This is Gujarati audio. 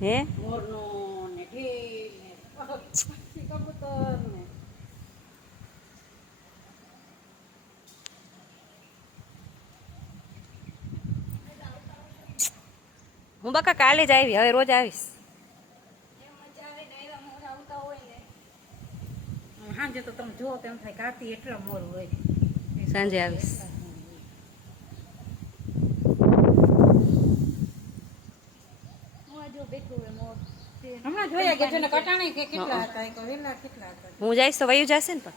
હે હું બકા કાલે જ આવી, હવે રોજ આવીશ. સાંજે તો તમે જો તેમ થાય કાતી એટલા મોર હોય. સાંજે આવીશ. હમણાં જોયા કે જેને કટાણી કે કેટલા હતા, વેલા કેટલા હતા. હું જઈશ તો વયું જશે ને પણ.